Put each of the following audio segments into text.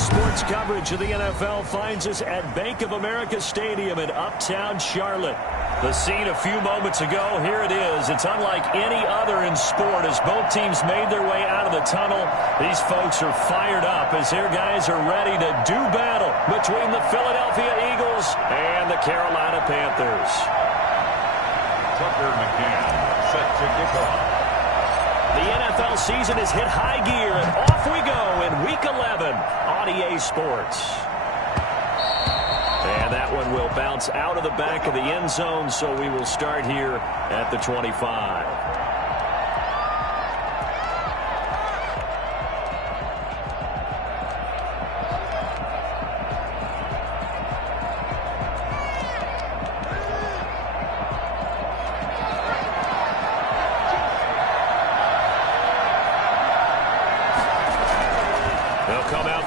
Sports coverage of the NFL finds us at Bank of America Stadium in Uptown Charlotte. The scene a few moments ago, here it is. It's unlike any other in sport as both teams made their way out of the tunnel. These folks are fired up as their guys are ready to do battle between the Philadelphia Eagles and the Carolina Panthers. Tucker McCann set to kick off. The NFL season has hit high gear, and off we go in Week 11 on EA Sports. And that one will bounce out of the back of the end zone, so we will start here at the 25.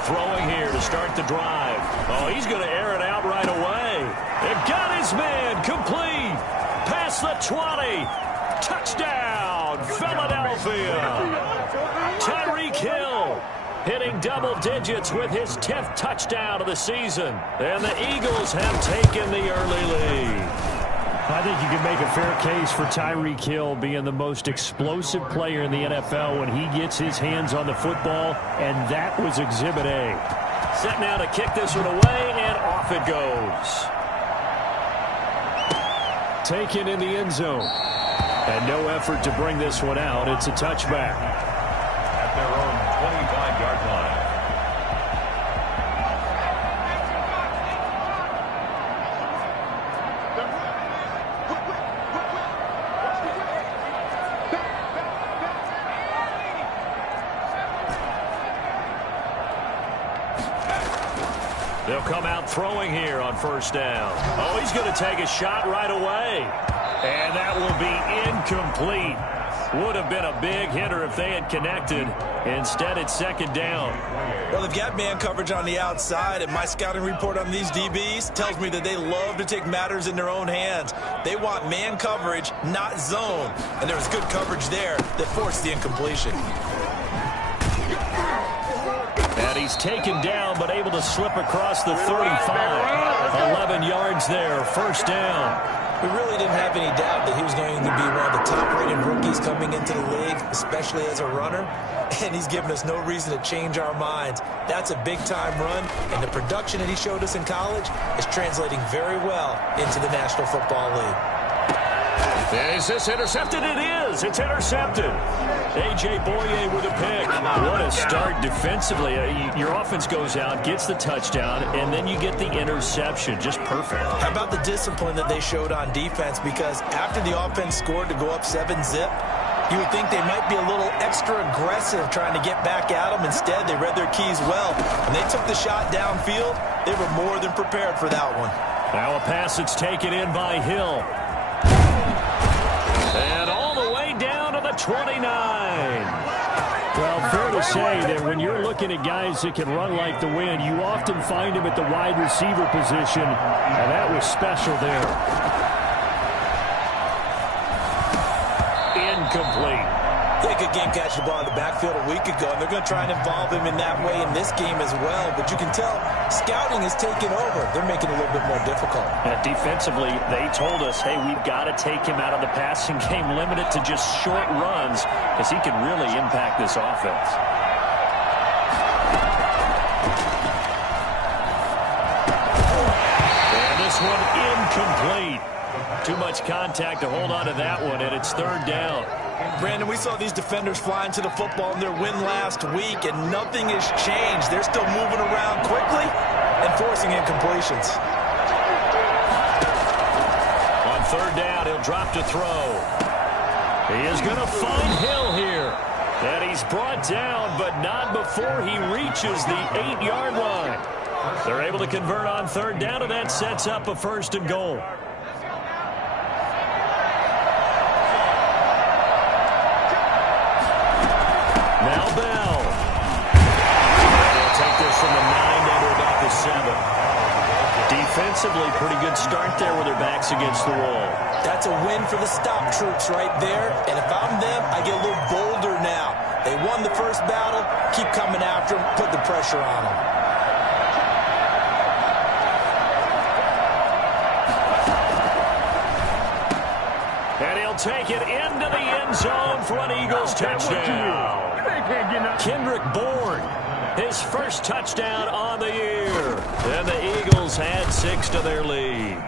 Throwing here to start the drive. Oh, he's going to air it out right away. They've got his man complete. Past the 20. Touchdown, Philadelphia. Tyreek Hill hitting double digits with his 10th touchdown of the season. And the Eagles have taken the early lead. I think you can make a fair case for Tyreek Hill being the most explosive player in the NFL when he gets his hands on the football, and that was Exhibit A. Set now to kick this one away, and off it goes. Taken in the end zone. And no effort to bring this one out. It's a touchback. At their own 25-yard line. They'll come out throwing here on first down. Oh, he's going to take a shot right away. And that will be incomplete. Would have been a big hitter if they had connected. Instead, it's second down. Well, they've got man coverage on the outside, and my scouting report on these DBs tells me that they love to take matters in their own hands. They want man coverage, not zone. And there was good coverage there that forced the incompletion. And he's taken down, but able to slip across the 35. 11 yards there, first down. We really didn't have any doubt that he was going to be one of the top-rated rookies coming into the league, especially as a runner. And he's given us no reason to change our minds. That's a big-time run, and the production that he showed us in college is translating very well into the National Football League. Is this intercepted? It is. It's intercepted. A.J. Boye with a pick. What a start defensively. Your offense goes out, gets the touchdown, and then you get the interception. Just perfect. How about the discipline that they showed on defense? Because after the offense scored to go up 7-zip, you would think they might be a little extra aggressive trying to get back at them. Instead, they read their keys well. When they took the shot downfield, they were more than prepared for that one. Now a pass that's taken in by Hill. And all the way down to the 29. Well, fair to say that when you're looking at guys that can run like the wind, you often find them at the wide receiver position, and that was special there. Incomplete. They could game catch the ball in the backfield a week ago, and they're going to try and involve him in that way in this game as well. But you can tell scouting has taken over. They're making it a little bit more difficult. Defensively, they told us, hey, we've got to take him out of the passing game, limit it to just short runs, because he can really impact this offense. And this one incomplete. Too much contact to hold on to that one, and it's third down. Brandon, we saw these defenders flying to the football in their win last week, and nothing has changed. They're still moving around quickly and forcing incompletions. On third down, he'll drop to throw. He is going to find Hill here. And he's brought down, but not before he reaches the 8-yard line. They're able to convert on third down, and that sets up a first and goal. Now Bell. They'll take this from the 9 down to about the 7. Defensively, pretty good start there with their backs against the wall. That's a win for the stop troops right there. And if I'm them, I get a little bolder now. They won the first battle. Keep coming after them. Put the pressure on them. take it into the end zone for an Eagles touchdown. Kendrick Bourne, his first touchdown on the year. And the Eagles add 6 to their lead.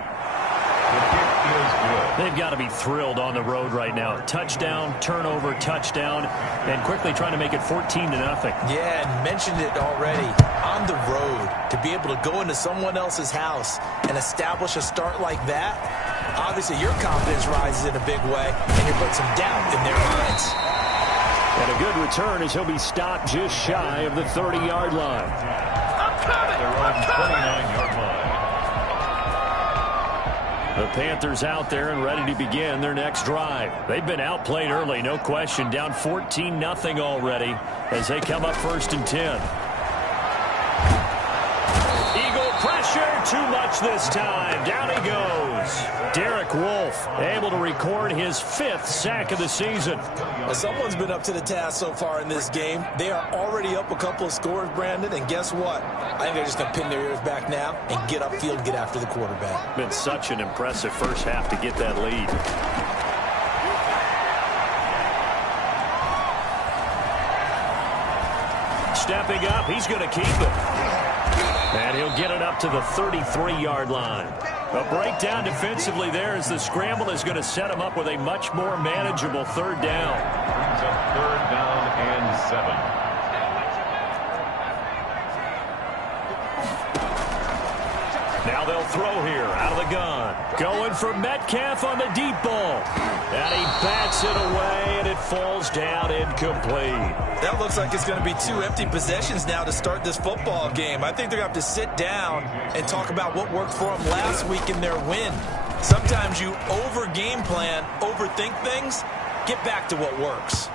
They've got to be thrilled on the road right now. Touchdown, turnover, touchdown, and quickly trying to make it 14-0. Yeah, and mentioned it already. On the road, to be able to go into someone else's house and establish a start like that, obviously your confidence rises in a big way, and you're putting some doubt in their minds. And a good return as he'll be stopped just shy of the 30-yard line. I'm coming! Their own 29-yard line. The Panthers out there and ready to begin their next drive. They've been outplayed early, no question. Down 14-0 already as they come up 1st and 10. Eagle pressure, too much this time. Down he goes. Derek Wolfe able to record his 5th sack of the season. Well, someone's been up to the task so far in this game. They are already up a couple of scores, Brandon, and guess what? I think they're just going to pin their ears back now and get upfield and get after the quarterback. Been such an impressive first half to get that lead. Stepping up, he's going to keep it. And he'll get it up to the 33-yard line. A breakdown defensively there as the scramble is going to set him up with a much more manageable 3rd down. Brings up 3rd down and 7. Now they'll throw here out of the gun. Going for Metcalf on the deep ball. And he bats it away, and it falls down incomplete. That looks like it's going to be 2 empty possessions now to start this football game. I think they're going to have to sit down and talk about what worked for them last week in their win. Sometimes you over-game plan, overthink things, get back to what works.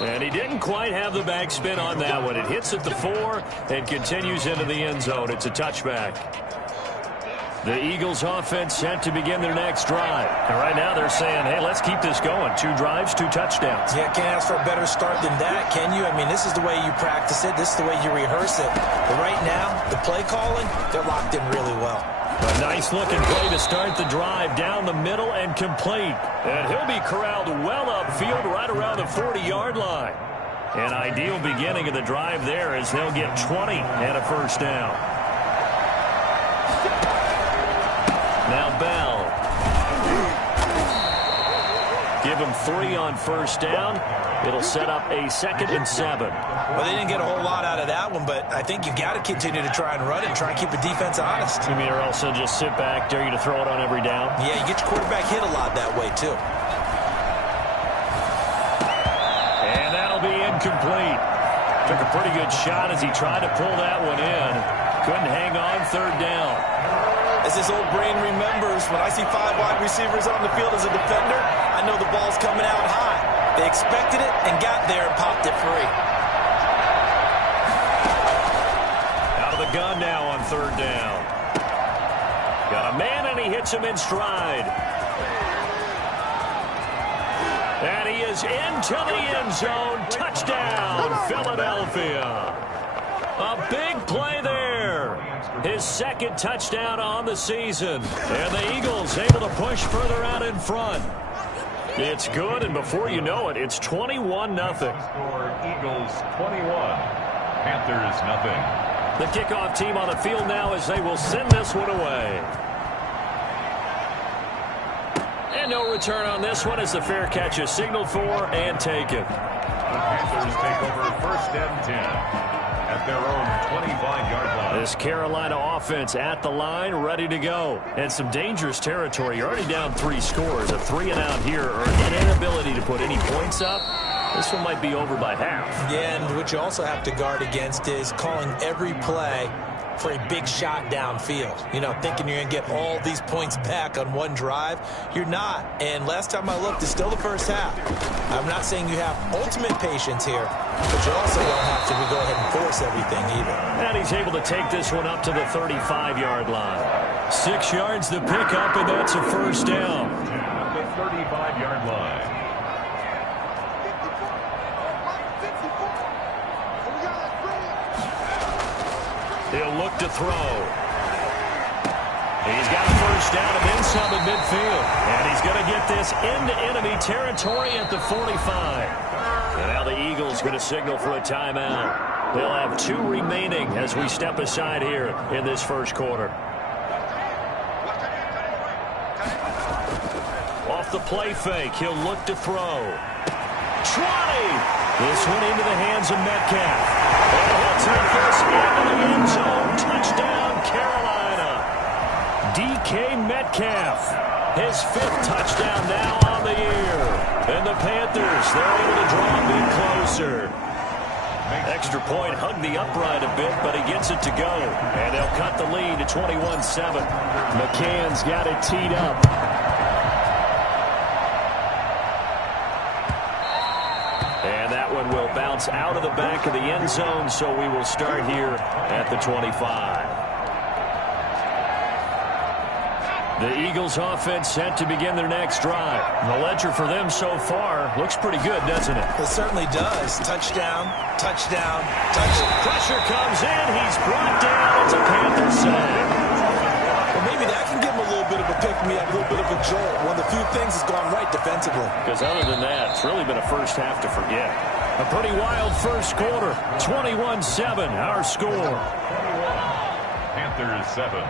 And he didn't quite have the backspin on that one. It hits at the 4 and continues into the end zone. It's a touchback. The Eagles offense set to begin their next drive. And right now they're saying, hey, let's keep this going. 2 drives, 2 touchdowns. Yeah, can't ask for a better start than that, can you? I mean, this is the way you practice it. This is the way you rehearse it. But right now, the play calling, they're locked in really well. A nice-looking play to start the drive down the middle and complete. And he'll be corralled well upfield right around the 40-yard line. An ideal beginning of the drive there as they'll get 20 and a 1st down. Now Bell. Give him 3 on 1st down. It'll set up a 2nd and 7. Well, they didn't get a whole lot out of that one, but I think you got to continue to try and run it and try and keep the defense honest. You mean, or also just sit back, dare you to throw it on every down? Yeah, you get your quarterback hit a lot that way, too. And that'll be incomplete. Took a pretty good shot as he tried to pull that one in. Couldn't hang on 3rd down. As this old brain remembers, when I see 5 wide receivers on the field as a defender, I know the ball's coming out high. They expected it and got there and popped it free. Out of the gun now on 3rd down. Got a man and he hits him in stride. And he is into the end zone. Touchdown, Philadelphia. A big play there. His 2nd touchdown on the season. And the Eagles able to push further out in front. It's good, and before you know it, it's 21-0. Score Eagles 21, Panthers nothing. The kickoff team on the field now as they will send this one away. And no return on this one as the fair catch is signaled for and taken. The Panthers take over 1st and 10 at their own 25-yard line. This Carolina offense at the line, ready to go. And some dangerous territory. You're already down 3 scores. A 3-and-out here, or an inability to put any points up. This one might be over by half. Yeah, and what you also have to guard against is calling every play for a big shot downfield. You know, thinking you're going to get all these points back on one drive. You're not. And last time I looked, it's still the first half. I'm not saying you have ultimate patience here, but you also don't have to go ahead and force everything either. And he's able to take this one up to the 35-yard line. 6 yards to pick up, and that's a 1st down. At the 35-yard line. He'll look to throw. He's got a first down and then some at midfield. And he's going to get this into enemy territory at the 45. And now the Eagles going to signal for a timeout. They'll have 2 remaining as we step aside here in this first quarter. Off the play fake, he'll look to throw. 20! This one into the hands of Metcalf. And he'll take this into the end zone. Touchdown, Carolina. DK Metcalf, his 5th touchdown now on the year. And the Panthers, they're able to draw a bit closer. Extra point hugged the upright a bit, but he gets it to go. And they'll cut the lead to 21-7. McCann's got it teed up. And that one will bounce out of the back of the end zone, so we will start here at the 25. The Eagles offense set to begin their next drive. The ledger for them so far looks pretty good, doesn't it? It certainly does. Touchdown, touchdown, touchdown. Pressure comes in. He's brought down. It's a Panther sack. Well, maybe that can give him a little bit of a pick-me-up, a little bit of a jolt. One of the few things that's gone right defensively. Because other than that, it's really been a first half to forget. A pretty wild first quarter. 21-7, our score. Panthers 7.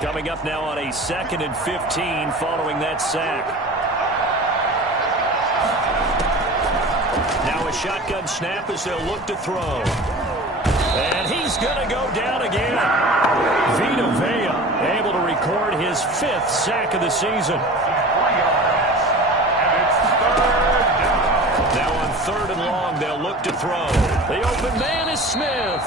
Coming up now on a 2nd and 15 following that sack. Now a shotgun snap as they'll look to throw. And he's going to go down again. Vita Vea able to record his 5th sack of the season. Now on 3rd and long, they'll look to throw. The open man is Smith.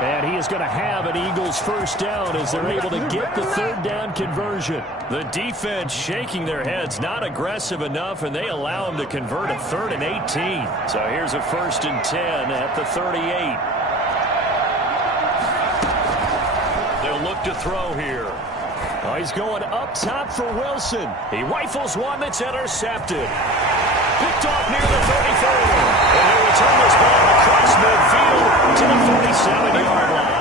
And he is going to have an Eagles first down as they're able to get the 3rd down conversion. The defense shaking their heads, not aggressive enough, and they allow him to convert a 3rd and 18. So here's a 1st and 10 at the 38. They'll look to throw here. Oh, he's going up top for Wilson. He rifles one that's intercepted. Picked off near the 34. And he'll return this ball across midfield to the 47-yard line.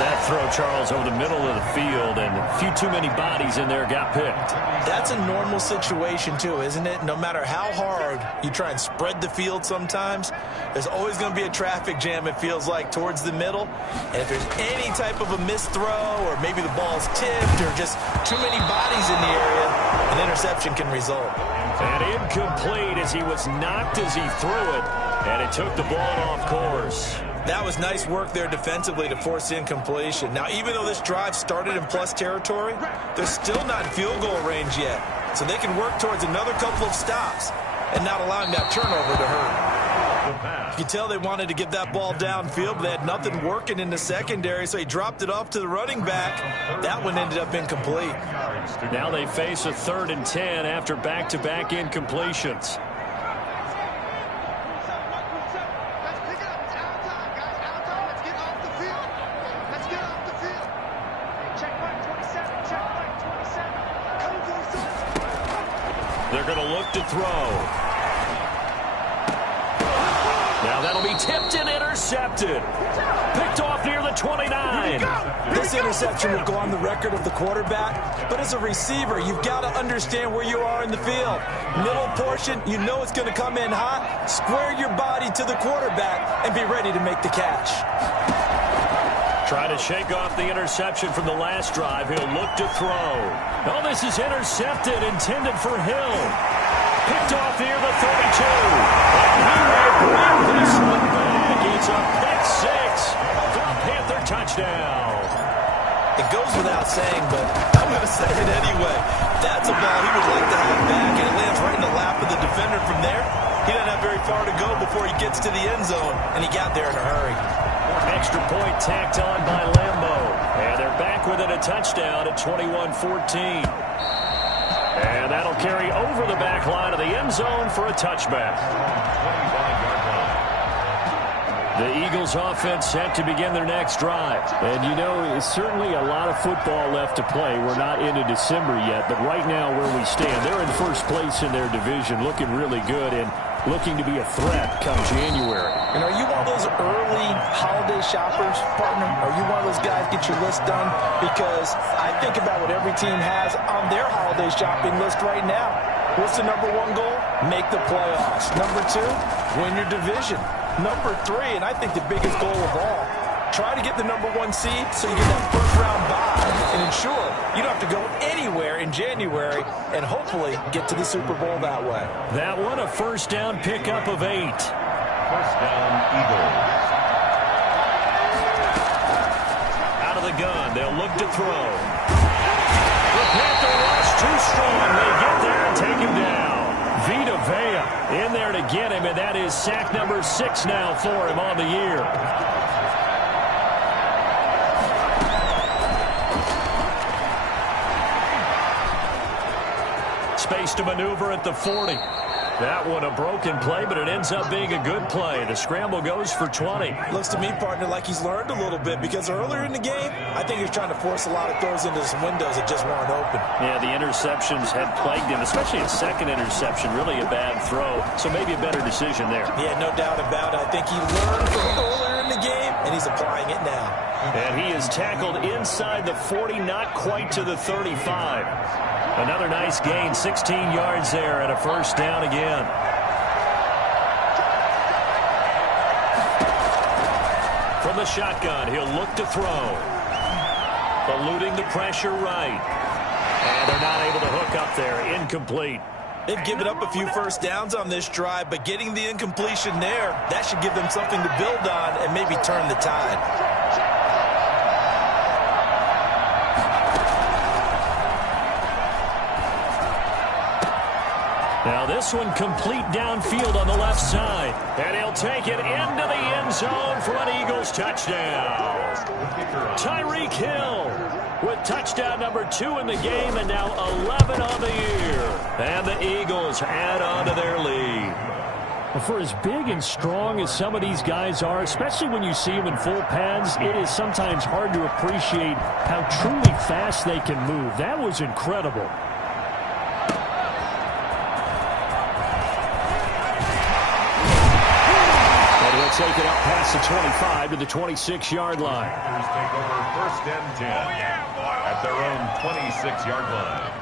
That throw, Charles, over the middle of the field, and a few too many bodies in there got picked. That's a normal situation, too, isn't it? No matter how hard you try and spread the field sometimes, there's always going to be a traffic jam, it feels like, towards the middle. And if there's any type of a missed throw, or maybe the ball's tipped, or just too many bodies in the area, an interception can result. And incomplete as he was knocked as he threw it, and it took the ball off course. That was nice work there defensively to force incompletion. Now, even though this drive started in plus territory, they're still not in field goal range yet. So they can work towards another couple of stops and not allowing that turnover to hurt. You can tell they wanted to get that ball downfield, but they had nothing working in the secondary, so he dropped it off to the running back. That one ended up incomplete. Now they face a 3rd and 10 after back-to-back incompletions. They're going to look to throw. Now that'll be tipped and intercepted. Picked off near the 29. This interception will go on the record of the quarterback, but as a receiver, you've got to understand where you are in the field. Middle portion, you know it's going to come in hot. Square your body to the quarterback and be ready to make the catch. Try to shake off the interception from the last drive. He'll look to throw. Oh, this is intercepted, intended for Hill. Picked off near the 32. And he will bring this one back. It's a pick six for a Panther touchdown. It goes without saying, but I'm going to say it anyway. That's a ball he would like to have back, and it lands right in the lap of the defender from there. He doesn't have very far to go before he gets to the end zone, and he got there in a hurry. Extra point tacked on by Lambo. And they're back within a touchdown at 21-14. And that'll carry over the back line of the end zone for a touchback. The Eagles offense set to begin their next drive. And you know, it's certainly a lot of football left to play. We're not into December yet, but right now where we stand, they're in first place in their division, looking really good. And looking to be a threat come January. And are you one of those early holiday shoppers, partner? Are you one of those guys get your list done? Because I think about what every team has on their holiday shopping list right now. What's the number one goal? Make the playoffs. Number two, win your division. Number three, and I think the biggest goal of all, try to get the number one seed so you get that first-round bye and ensure you don't have to go anywhere in January and hopefully get to the Super Bowl that way. That one, a first down pickup of 8. First down, Eagles. Out of the gun, they'll look to throw. The Panther rush too strong. They get there and take him down. Vita Vea in there to get him, and that is sack number 6 now for him on the year. Space to maneuver at the 40. That one a broken play, but it ends up being a good play. The scramble goes for 20. Looks to me, partner, like he's learned a little bit because earlier in the game, I think he was trying to force a lot of throws into some windows that just weren't open. Yeah, the interceptions had plagued him, especially his second interception. Really a bad throw, so maybe a better decision there. Yeah, no doubt about it. I think he learned from earlier in the game, and he's applying it now. And he is tackled inside the 40, not quite to the 35. Another nice gain, 16 yards there, and a first down again. From the shotgun, he'll look to throw. Eluding the pressure right. And they're not able to hook up there. Incomplete. They've given up a few first downs on this drive, but getting the incompletion there, that should give them something to build on and maybe turn the tide. Now this one complete downfield on the left side. And he'll take it into the end zone for an Eagles touchdown. Tyreek Hill with touchdown number 2 in the game and now 11 on the year. And the Eagles add on to their lead. For as big and strong as some of these guys are, especially when you see them in full pads, it is sometimes hard to appreciate how truly fast they can move. That was incredible. Take it up past the 25 to the 26-yard line. Panthers take over first and 10 at their own 26-yard line.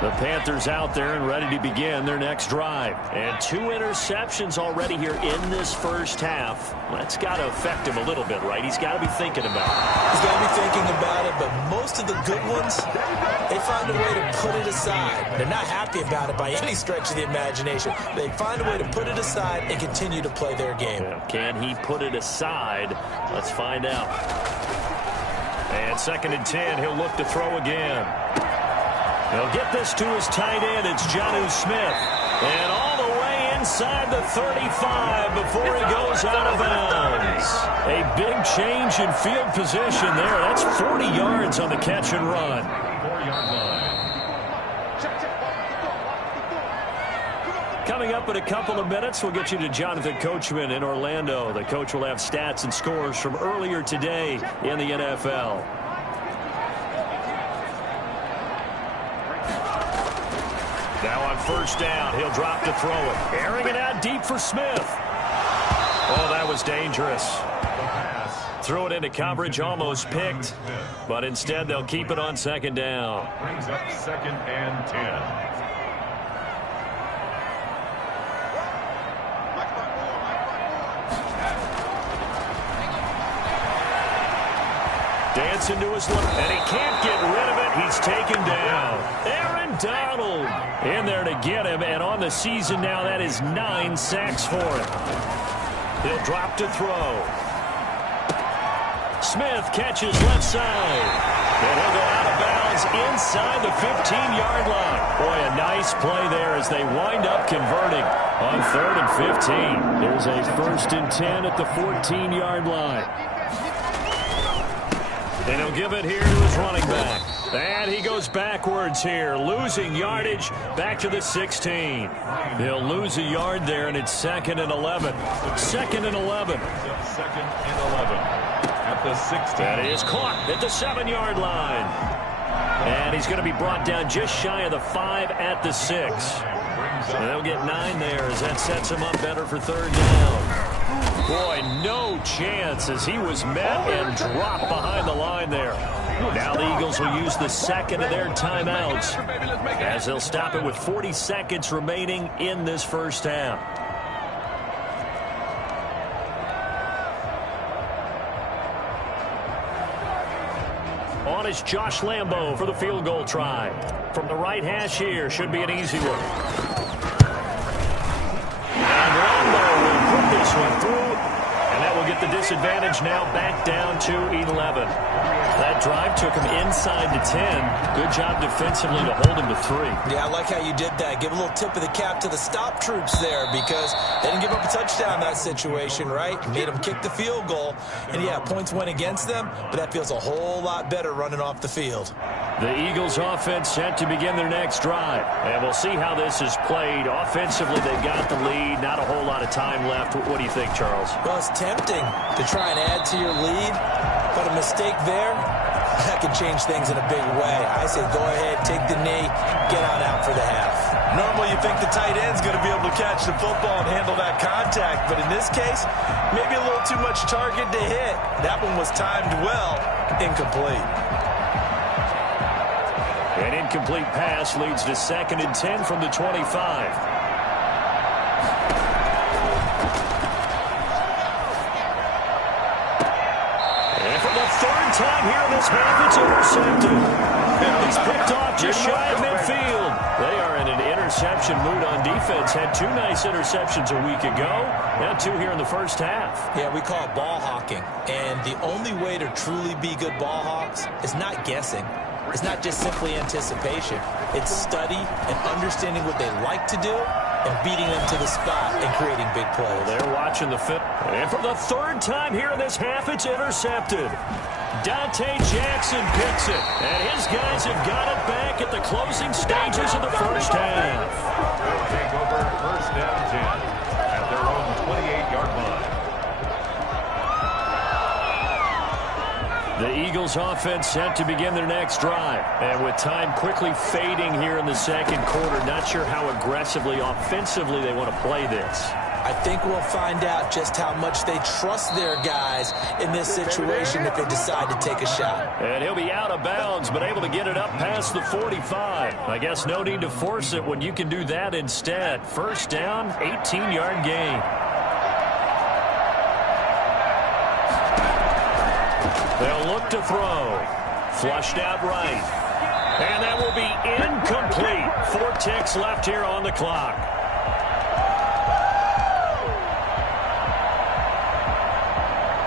The Panthers out there and ready to begin their next drive. And 2 interceptions already here in this first half. That's got to affect him a little bit, right? He's got to be thinking about it. He's got to be thinking about it, but most of the good ones, they find a way to put it aside. They're not happy about it by any stretch of the imagination. They find a way to put it aside and continue to play their game. Can he put it aside? Let's find out. And 2nd and 10, he'll look to throw again. He'll get this to his tight end. It's Jonnu Smith. And all the way inside the 35 before he goes out of bounds. A big change in field position there. That's 40 yards on the catch and run. 4-yard line. Coming up in a couple of minutes, we'll get you to Jonathan Coachman in Orlando. The coach will have stats and scores from earlier today in the NFL. Now on first down, he'll drop to throw it. Airing it out deep for Smith. Oh, that was dangerous. Threw it into coverage, almost picked. But instead, they'll keep it on 2nd down. Brings up 2nd and 10. Dancing to his left, and he can't get rid of it. He's taken down. Aaron Donald in there to get him, and on the season now, that is 9 sacks for him. He'll drop to throw. Smith catches left side, and he'll go out of bounds inside the 15-yard line. Boy, a nice play there as they wind up converting on 3rd and 15. There's a 1st and 10 at the 14-yard line. And he'll give it here to his running back. And he goes backwards here, losing yardage back to the 16. He'll lose a yard there, and it's 2nd and 11. 2nd and 11. 2nd and 11 at the 16. That is caught at the 7-yard line. And he's going to be brought down just shy of the 5 at the 6. And they'll get 9 there as that sets him up better for 3rd down. Boy, no chance as he was met and dropped behind the line there. Now the Eagles will use the second of their timeouts as they'll stop it with 40 seconds remaining in this first half. On is Josh Lambo for the field goal try. From the right hash here, should be an easy one. And Lambo will put this one through, and that will get the disadvantage now back down to 11. That drive took him inside to 10. Good job defensively to hold him to 3. Yeah, I like how you did that. Give a little tip of the cap to the stop troops there because they didn't give up a touchdown in that situation, right? Made them kick the field goal. And, yeah, points went against them, but that feels a whole lot better running off the field. The Eagles offense set to begin their next drive. And we'll see how this is played. Offensively, they've got the lead. Not a whole lot of time left. What do you think, Charles? Well, it's tempting to try and add to your lead, but a mistake there, that can change things in a big way. I say go ahead, take the knee, get on out for the half. Normally you think the tight end's going to be able to catch the football and handle that contact, but in this case, maybe a little too much target to hit. That one was timed well, incomplete. An incomplete pass leads to 2nd and 10 from the 25. Time here in this half, it's intercepted. He's picked off just shy of midfield. They are in an interception mood on defense. Had 2 nice interceptions a week ago. Now 2 here in the first half. Yeah, we call it ball hawking. And the only way to truly be good ball hawks is not guessing. It's not just simply anticipation. It's study and understanding what they like to do and beating them to the spot and creating big plays. Well, they're watching the fit. And for the 3rd time here in this half, it's intercepted. Dante Jackson picks it, and his guys have got it back at the closing stages of the first half. They'll take over 1st down 10 at their own 28-yard line. The Eagles offense set to begin their next drive. And with time quickly fading here in the 2nd quarter, not sure how aggressively, offensively they want to play this. I think we'll find out just how much they trust their guys in this situation if they decide to take a shot. And he'll be out of bounds, but able to get it up past the 45. I guess no need to force it when you can do that instead. 1st down, 18-yard gain. They'll look to throw. Flushed out right. And that will be incomplete. 4 ticks left here on the clock.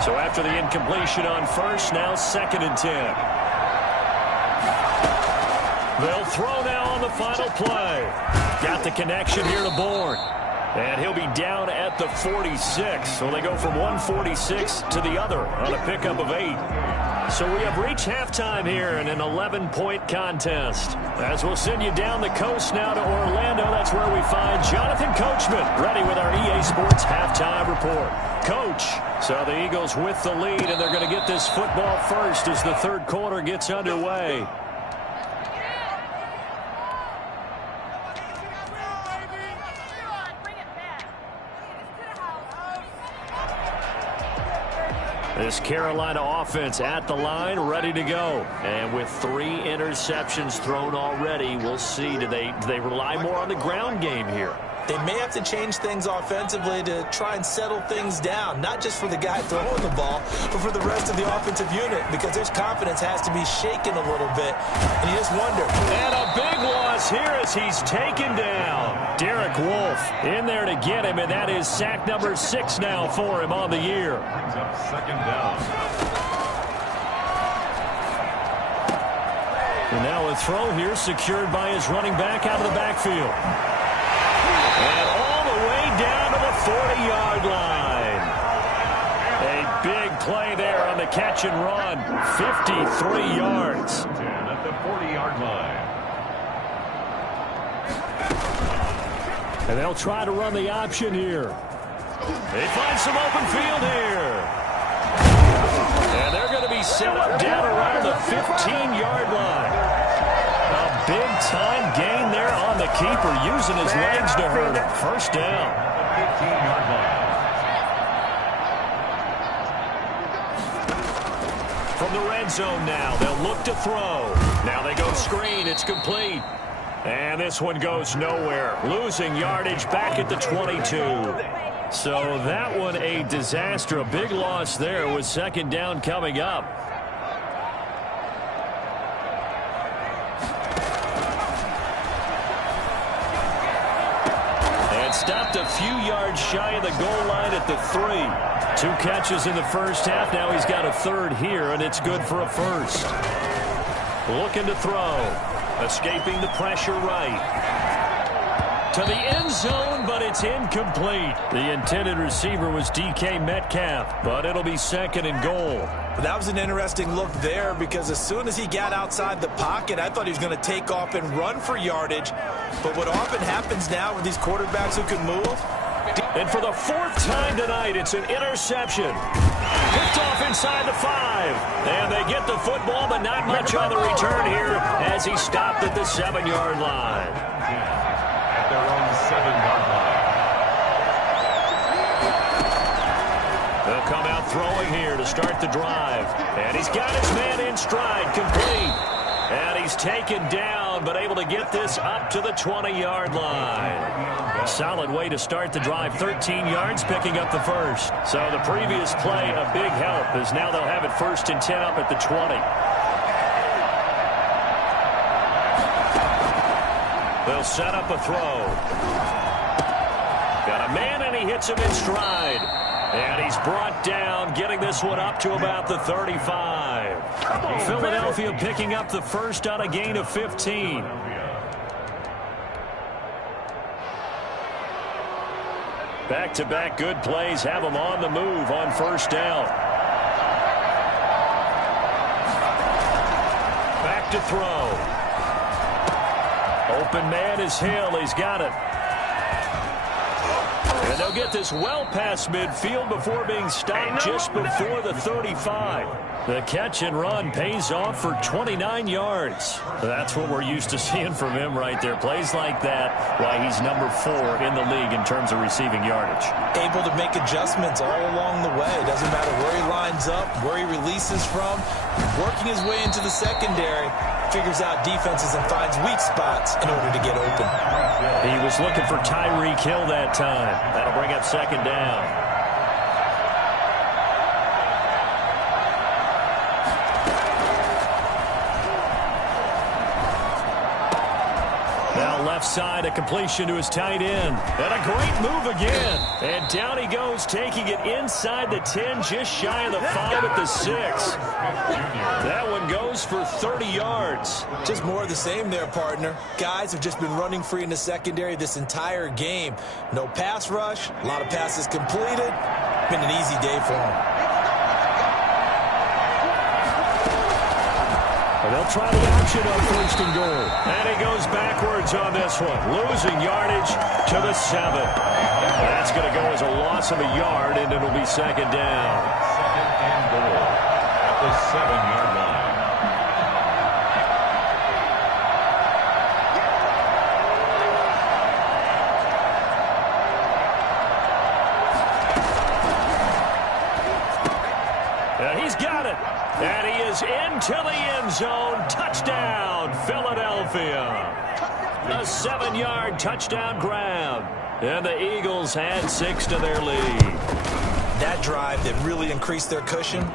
So after the incompletion on 1st, now 2nd and 10. They'll throw now on the final play. Got the connection here to Bourne. And he'll be down at the 46. So they go from 146 to the other on a pickup of 8. So we have reached halftime here in an 11-point contest. As we'll send you down the coast now to Orlando, that's where we find Jonathan Coachman, ready with our EA Sports halftime report. Coach, so the Eagles with the lead, and they're going to get this football first as the 3rd quarter gets underway. This Carolina offense at the line, ready to go. And with 3 interceptions thrown already, we'll see. Do they rely more on the ground game here? They may have to change things offensively to try and settle things down, not just for the guy throwing the ball, but for the rest of the offensive unit, because their confidence has to be shaken a little bit. And you just wonder. And a big loss here as he's taken down. Derek Wolfe in there to get him, and that is sack number 6 now for him on the year. Brings up 2nd down. And now a throw here secured by his running back out of the backfield. And all the way down to the 40-yard line. A big play there on the catch and run. 53 yards. 10 at the 40-yard line. And they'll try to run the option here. They find some open field here. And they're going to be set up down around the 15-yard line. Big-time gain there on the keeper, using his legs to hurt him. First down. 15-yard line. From the red zone now, they'll look to throw. Now they go screen. It's complete. And this one goes nowhere. Losing yardage back at the 22. So that one a disaster. A big loss there with second down coming up. And stopped a few yards shy of the goal line at the 3. 2 catches in the first half. Now he's got a third here, and it's good for a first. Looking to throw. Escaping the pressure right. To the end zone, but it's incomplete. The intended receiver was DK Metcalf, but it'll be second and goal. That was an interesting look there because as soon as he got outside the pocket, I thought he was going to take off and run for yardage. But what often happens now with these quarterbacks who can move. And for the 4th time tonight, it's an interception. Picked off inside the 5. And they get the football, but not much on the return here as he stopped at the 7-yard line. At their own 7-yard line. They'll come out throwing here to start the drive. And he's got his man in stride, complete. And he's taken down, but able to get this up to the 20-yard line. Solid way to start the drive. 13 yards, picking up the first. So the previous play, a big help, as now they'll have it 1st and 10 up at the 20. They'll set up a throw. Got a man, and he hits him in stride. And he's brought down, getting this one up to about the 35. Philadelphia picking up the first on a gain of 15. Back-to-back good plays have them on the move on first down. Back to throw. Open man is Hill. He's got it. And they'll get this well past midfield before being stopped just before the 35. The catch and run pays off for 29 yards. That's what we're used to seeing from him right there. Plays like that, why he's number 4 in the league in terms of receiving yardage. Able to make adjustments all along the way. Doesn't matter where he lines up, where he releases from. Working his way into the secondary, figures out defenses and finds weak spots in order to get open. He was looking for Tyreek Hill that time. That'll bring up second down. Left side, a completion to his tight end. And a great move again. And down he goes, taking it inside the 10, just shy of the 5 at the 6. That one goes for 30 yards. Just more of the same there, partner. Guys have just been running free in the secondary this entire game. No pass rush, a lot of passes completed. Been an easy day for them. They'll try the option on 1st and goal. And he goes backwards on this one. Losing yardage to the 7. That's going to go as a loss of a yard, and it'll be second down. 2nd and goal at the 7-yard line. And he's got it. And he is into the end zone. Touchdown, Philadelphia. A 7-yard touchdown grab. And the Eagles add 6 to their lead. That drive that really increased their cushion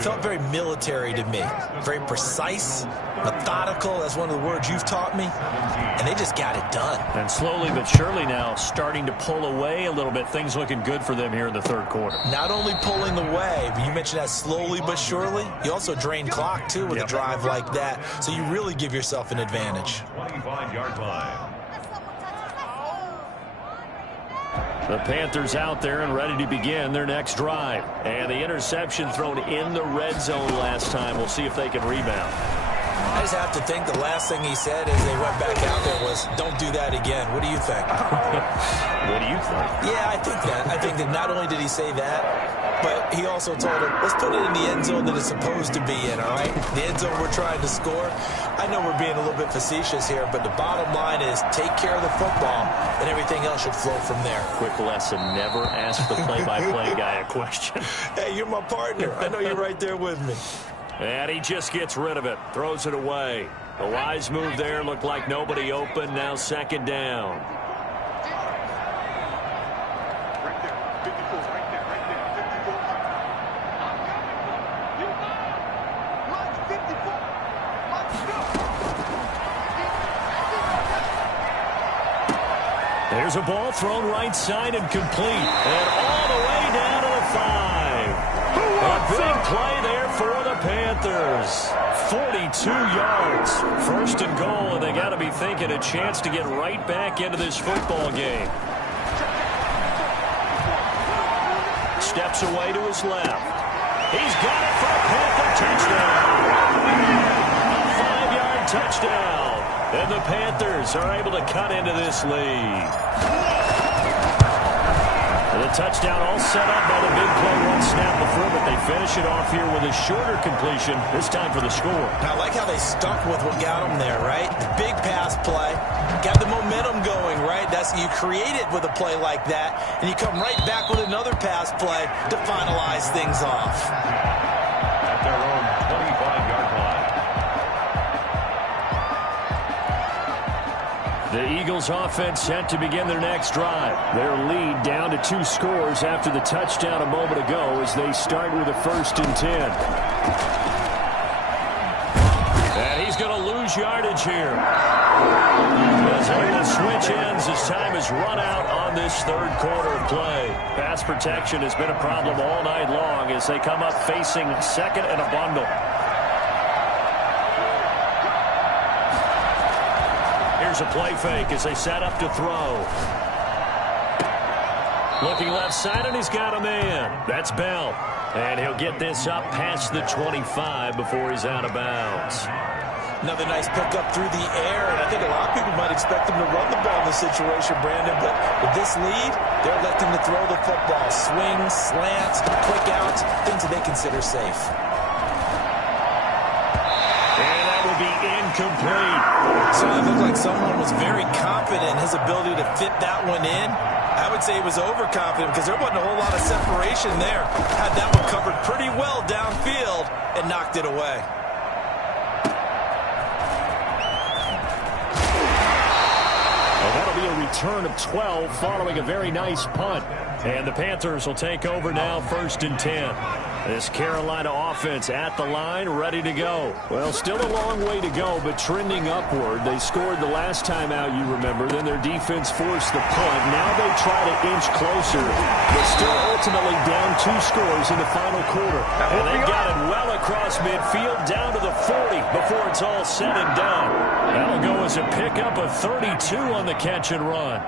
felt very military to me. Very precise, methodical. That's one of the words you've taught me. And they just got it done. And slowly but surely now starting to pull away a little bit. Things looking good for them here in the 3rd quarter. Not only pulling away, but you mentioned that slowly but surely. You also drain clock, too, with a drive like that. So you really give yourself an advantage. 25-yard line. The Panthers out there and ready to begin their next drive. And the interception thrown in the red zone last time. We'll see if they can rebound. I just have to think the last thing he said as they went back out there was, don't do that again. What do you think? What do you think? Yeah, I think that. I think that not only did he say that, but he also told him, let's put it in the end zone that it's supposed to be in, all right? The end zone we're trying to score. I I know we're being a little bit facetious here, but the bottom line is take care of the football, and everything else should flow from there. Quick lesson, never ask the play-by-play guy a question. Hey, you're my partner. I know you're right there with me. And he just gets rid of it, throws it away. A wise move there, looked like nobody open, now second down. There's a ball thrown right side and complete. And all the way down to the 5. A big play there for the Panthers. 42 yards. First and goal, and they got to be thinking a chance to get right back into this football game. Steps away to his left. He's got it for a Panther touchdown. A 5-yard touchdown. And the Panthers are able to cut into this lead. The touchdown all set up by the big play one snap before, but they finish it off here with a shorter completion, this time for the score. I like how they stuck with what got them there, right? The big pass play, got the momentum going, right? That's you create it with a play like that, and you come right back with another pass play to finalize things off. At their own 25-yard line. The Eagles offense set to begin their next drive. Their lead down to 2 scores after the touchdown a moment ago as they start with a 1st and 10. And he's going to lose yardage here. As able to switch ends as time has run out on this third quarter of play. Pass protection has been a problem all night long as they come up facing second and a bundle. Here's a play fake as they set up to throw. Looking left side, and he's got a man. That's Bell. And he'll get this up past the 25 before he's out of bounds. Another nice pickup through the air, and I think a lot of people might expect him to run the ball in this situation, Brandon, but with this lead, they're electing to throw the football. Swings, slants, quick outs, things that they consider safe. Be incomplete. So it looked like someone was very confident in his ability to fit that one in. I would say he was overconfident because there wasn't a whole lot of separation there. Had that one covered pretty well downfield and knocked it away. Well, that'll be a return of 12 following a very nice punt. And the Panthers will take over now, 1st and 10. This Carolina offense at the line, ready to go. Well, still a long way to go, but trending upward. They scored the last time out, you remember. Then their defense forced the punt. Now they try to inch closer, but still ultimately down 2 scores in the final quarter. And they got it well across midfield, down to the 40 before it's all said and done. That'll go as a pickup of 32 on the catch and run.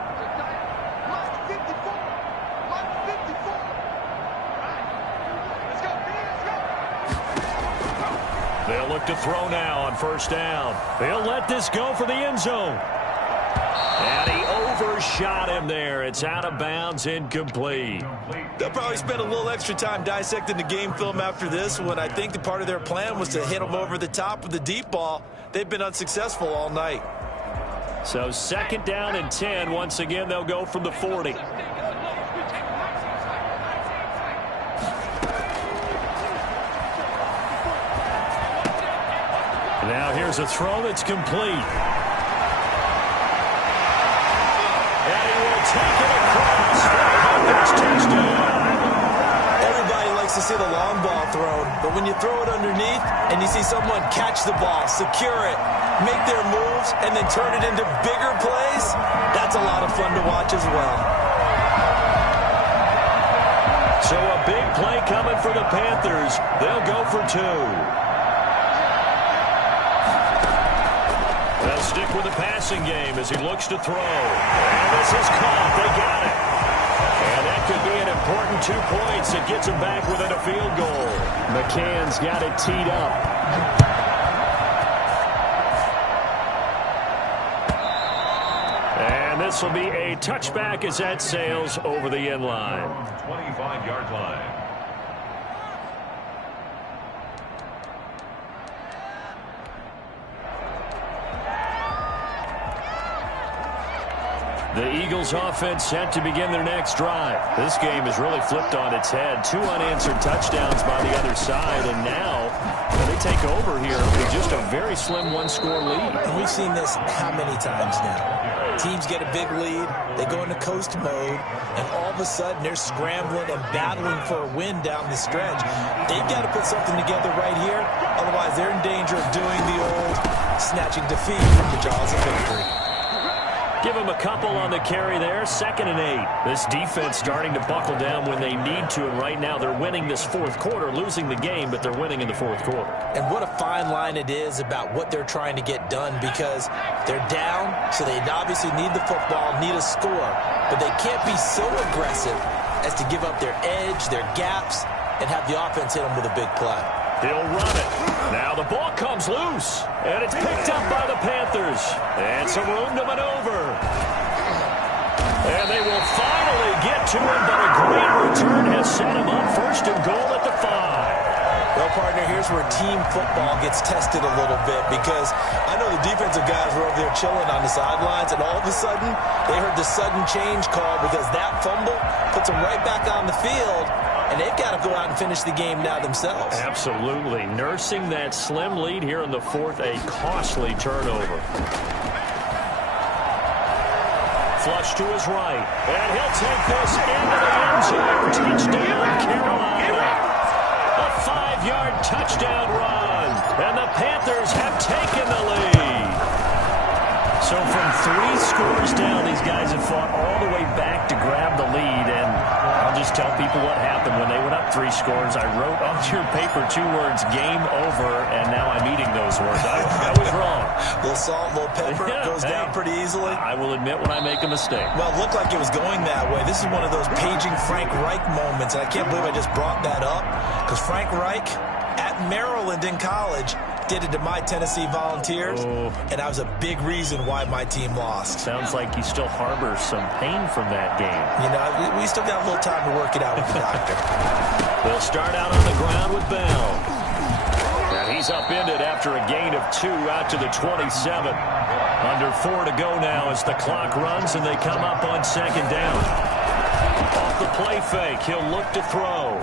They'll look to throw now on 1st down. They'll let this go for the end zone. And he overshot him there. It's out of bounds, incomplete. They'll probably spend a little extra time dissecting the game film after this one. I think the part of their plan was to hit him over the top with the deep ball. They've been unsuccessful all night. So 2nd down and 10. Once again, they'll go from the 40. Now here's a throw that's complete. And he will take it across for a Panthers touchdown. Everybody likes to see the long ball thrown, but when you throw it underneath and you see someone catch the ball, secure it, make their moves, and then turn it into bigger plays, that's a lot of fun to watch as well. So a big play coming for the Panthers. They'll go for 2. They'll stick with the passing game as he looks to throw. And this is caught. They got it. And that could be an important 2 points that gets him back within a field goal. McCann's got it teed up. And this will be a touchback as that sails over the end line. 25-yard line. The Eagles offense set to begin their next drive. This game is really flipped on its head. 2 unanswered touchdowns by the other side, and now they take over here with just a very slim one-score lead. And we've seen this how many times now? Teams get a big lead, they go into coast mode, and all of a sudden they're scrambling and battling for a win down the stretch. They've got to put something together right here, otherwise they're in danger of doing the old snatching defeat from the jaws of victory. Give them a couple on the carry there. 2nd and 8. This defense starting to buckle down when they need to, and right now they're winning this fourth quarter, losing the game, but they're winning in the fourth quarter. And what a fine line it is about what they're trying to get done, because they're down, so they obviously need the football, need a score, but they can't be so aggressive as to give up their edge, their gaps, and have the offense hit them with a big play. He'll run it. Now the ball comes loose, and it's picked up by the Panthers. And some room to maneuver. And they will finally get to him, but a great return has set him up 1st and goal at the 5. Well, partner, here's where team football gets tested a little bit, because I know the defensive guys were over there chilling on the sidelines, and all of a sudden, they heard the sudden change call because that fumble puts them right back on the field. And they've got to go out and finish the game now themselves. Absolutely. Nursing that slim lead here in the 4th, a costly turnover. Flush to his right. And he'll take this into the end zone. Touchdown, Carolina. A 5-yard touchdown run. And the Panthers have taken the lead. So from 3 scores down, these guys have fought all the way back to grab the lead. And I'll just tell people what happened when they went up 3 scores. I wrote on your paper 2 words, game over, and now I'm eating those words. I was wrong. A little salt, a little pepper, goes down pretty easily. I will admit when I make a mistake. Well, it looked like it was going that way. This is one of those paging Frank Reich moments, and I can't believe I just brought that up, because Frank Reich at Maryland in college did it to my Tennessee Volunteers, and that was a big reason why my team lost. Sounds like you still harbor some pain from that game. You know, we still got a little time to work it out with the doctor. They'll start out on the ground with Bell. And he's upended after a gain of 2 out to the 27. Under 4 to go now as the clock runs, and they come up on 2nd down. Off the play fake, he'll look to throw.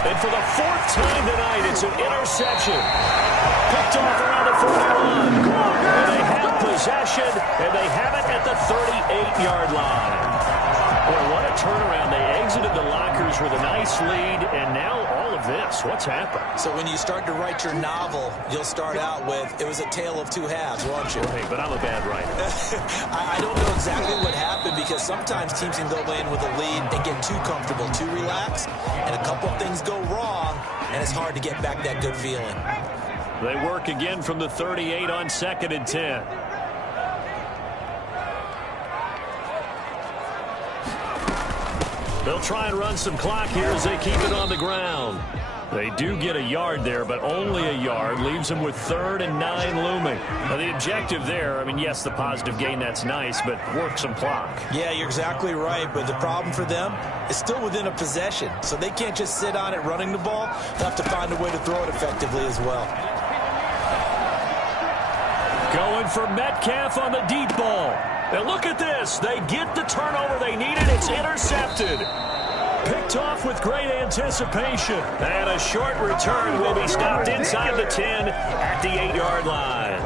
And for the 4th time tonight, it's an interception. Picked off around the 41. And they have possession, and they have it at the 38-yard line. Boy, what a turnaround. They exited the lockers with a nice lead, and now all of this. What's happened? So when you start to write your novel, you'll start out with, it was a tale of 2 halves, won't you? Hey, but I'm a bad writer. I don't know exactly what happened, because sometimes teams can go in with a lead and get too comfortable, too relaxed, and a couple of things go wrong, and it's hard to get back that good feeling. They work again from the 38 on 2nd and 10. They'll try and run some clock here as they keep it on the ground. They do get a yard there, but only a yard. Leaves them with 3rd and 9 looming. Now, the objective there, I mean, yes, the positive gain, that's nice, but work some clock. Yeah, you're exactly right, but the problem for them is still within a possession, so they can't just sit on it running the ball. They'll have to find a way to throw it effectively as well. Going for Metcalf on the deep ball. And look at this. They get the turnover they needed. It's intercepted. Picked off with great anticipation. And a short return will be stopped inside the 10 at the 8-yard line.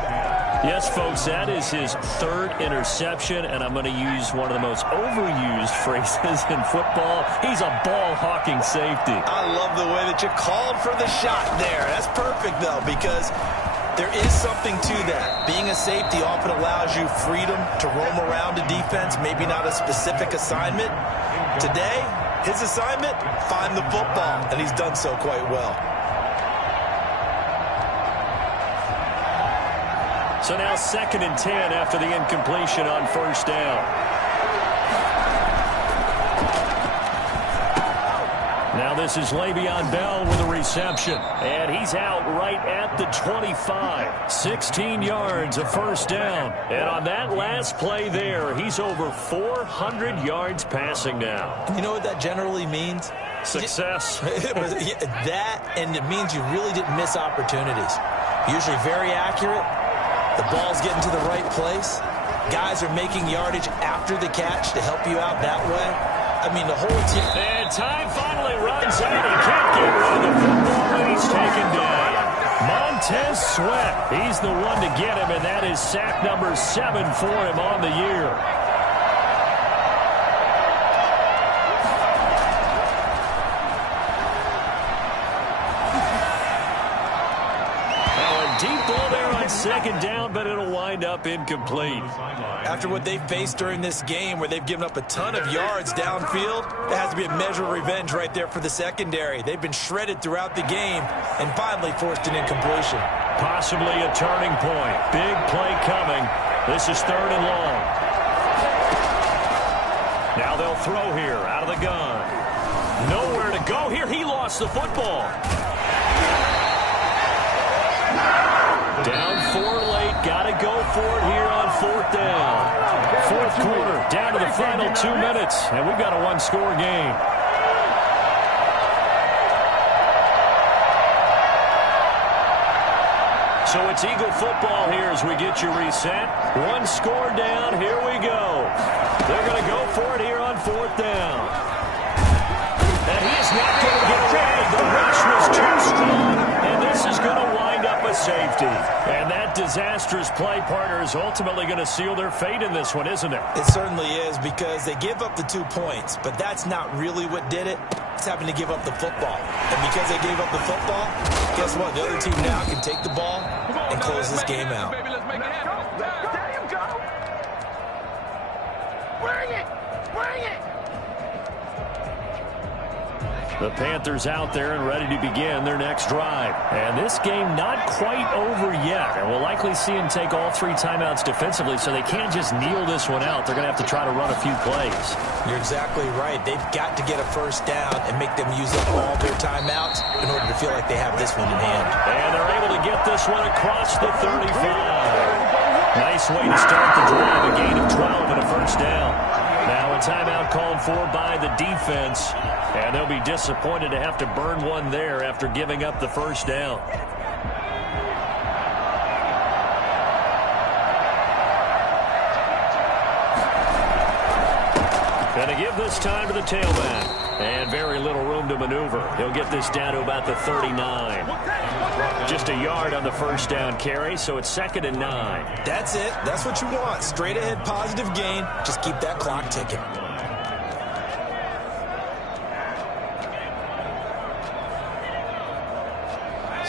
Yes, folks, that is his 3rd interception, and I'm going to use one of the most overused phrases in football. He's a ball-hawking safety. I love the way that you called for the shot there. That's perfect, though, because there is something to that. Being a safety often allows you freedom to roam around a defense, maybe not a specific assignment. Today, his assignment, find the football, and he's done so quite well. So now 2nd and 10 after the incompletion on 1st down. Now this is Le'Veon Bell with a reception, and he's out right at the 25. 16 yards, a 1st down. And on that last play there, he's over 400 yards passing now. You know what that generally means? Success. That, and it means you really didn't miss opportunities. Usually very accurate. The ball's getting to the right place. guys are making yardage after the catch to help you out that way. I mean, the whole team. And time finally runs out. He can't get rid of the football, and he's taken down. Montez Sweat, he's the one to get him, and that is sack number 7 for him on the year. Deep ball there on second down, but it'll wind up incomplete. After what they've faced during this game where they've given up a ton of yards downfield, that has to be a measure of revenge right there for the secondary. They've been shredded throughout the game and finally forced an incompletion. Possibly a turning point. Big play coming. This is 3rd and long. Now they'll throw here out of the gun. Nowhere to go here. He lost the football. Down 4 late, got to go for it here on 4th down. 4th quarter, down to the final 2 minutes, and we've got a 1-score game. So it's Eagle football here as we get you reset. 1 score down, here we go. They're going to go for it here on 4th down. And he is not going to get away. The rush was too strong, and this is going to wind up a safety. And that disastrous play, partner, is ultimately going to seal their fate in this one, isn't it? It certainly is, because they give up the 2 points, but that's not really what did it. It's having to give up the football. And because they gave up the football, guess what? The other team now can take the ball and close this game out. Bring it! Bring it! The Panthers out there and ready to begin their next drive. And this game not quite over yet. And we'll likely see them take all 3 timeouts defensively, so they can't just kneel this one out. They're going to have to try to run a few plays. You're exactly right. They've got to get a first down and make them use up all their timeouts in order to feel like they have this one in hand. And they're able to get this one across the 35. Nice way to start the drive. A gain of 12 and a first down. Now a timeout called for by the defense. And they'll be disappointed to have to burn one there after giving up the first down. Going to give this time to the tailback. And very little room to maneuver. He'll get this down to about the 39. Just a yard on the first down carry, so it's 2nd and 9. That's it. That's what you want. Straight ahead positive gain. Just keep that clock ticking.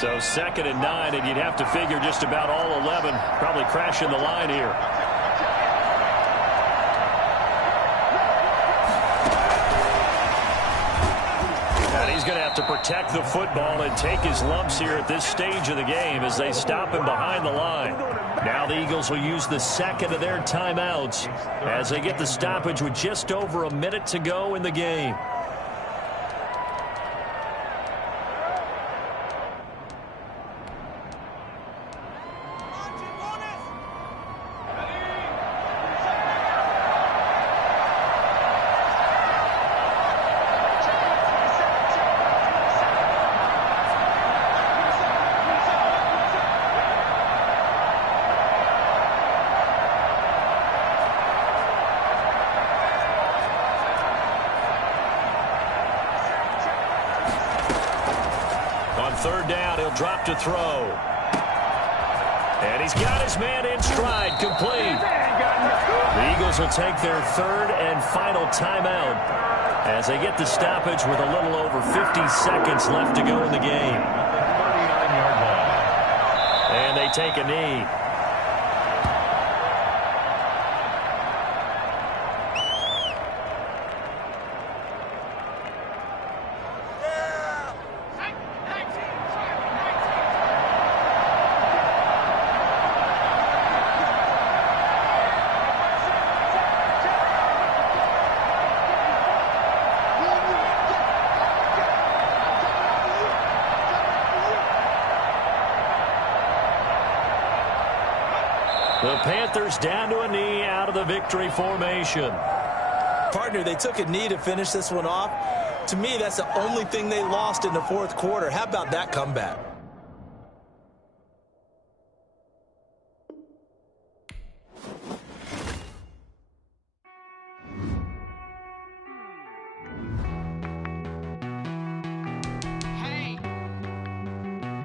So 2nd and 9, and you'd have to figure just about all 11 probably crashing the line here. And he's going to have to protect the football and take his lumps here at this stage of the game as they stop him behind the line. Now the Eagles will use the 2nd of their timeouts as they get the stoppage with just over a minute to go in the game. Third down, he'll drop to throw. And he's got his man in stride, complete. The Eagles will take their 3rd and final timeout as they get the stoppage with a little over 50 seconds left to go in the game. And they take a knee. The Panthers down to a knee out of the victory formation. Partner, they took a knee to finish this one off. To me, that's the only thing they lost in the 4th quarter. How about that comeback?